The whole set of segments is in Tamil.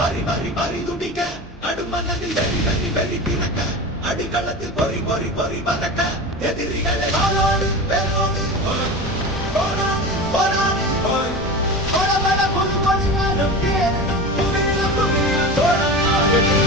மாறி மாறி மாறி துடிக்க நடுமனதில் வெறி வெறி வெறி பிறக்க அடிக்களத்தில் பொறி பொறி பொறி பறக்க எதிரிகளை வாழோடு வேரோடு போராடு போராடு கொடபட புது கொடியாடும் கேரடும் புவியில புவியில தோழனாகட்டும்.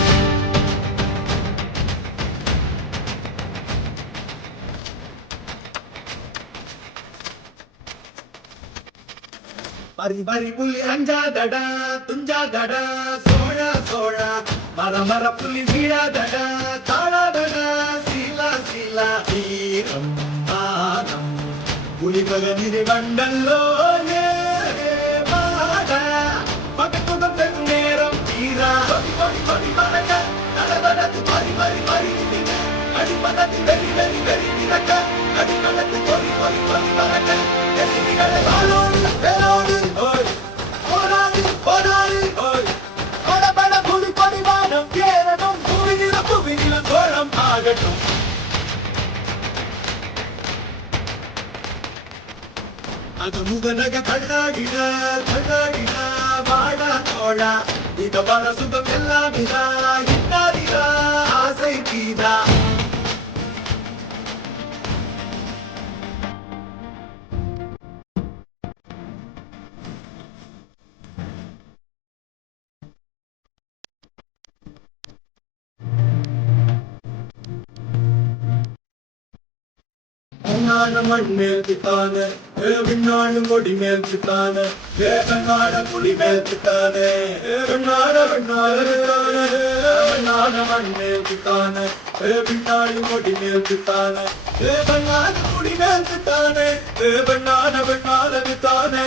பரி பரி புலி அஞ்சாதடா துஞ்சாதடா சோழா சோழா மர மர புலி வீழாதடா தாழாதடா சீலா சீலா வீரம் மானம் புலிபல நிறை வண்டல்லோ பக்கத்துடன் பெருநேரம் தீரா படி படி படி மறக்க நடவடத்து மாறி மாறி மாறி அடிமனத்தில் வெறி வெறி வெறி திறக்க அடிமனத்து பொறி பொறி பொறி மறக்க எதிரிகளை வாழோடு வேரோடு போராடு போராடு கொடபட புது கொடிவானம் கேரடும் புவிநில புவிநில தோழம் ஆகட்டும். அது முகநக கண்ணாடிட கண்ணாடிட வாடா தோழா இத பல சுகம் எல்லாம் இதா இன்னாதிரா ஆசை கீதா. மண்மேல்தானே விண்ணாடும் கொடி மேல்தானே வேகநாட புலி மேல்தானே நாட மண்மேல்தானே விண்ணாடும் கொடி மேல்தானே வேகநாட புலி மேல்தானே நாட தானே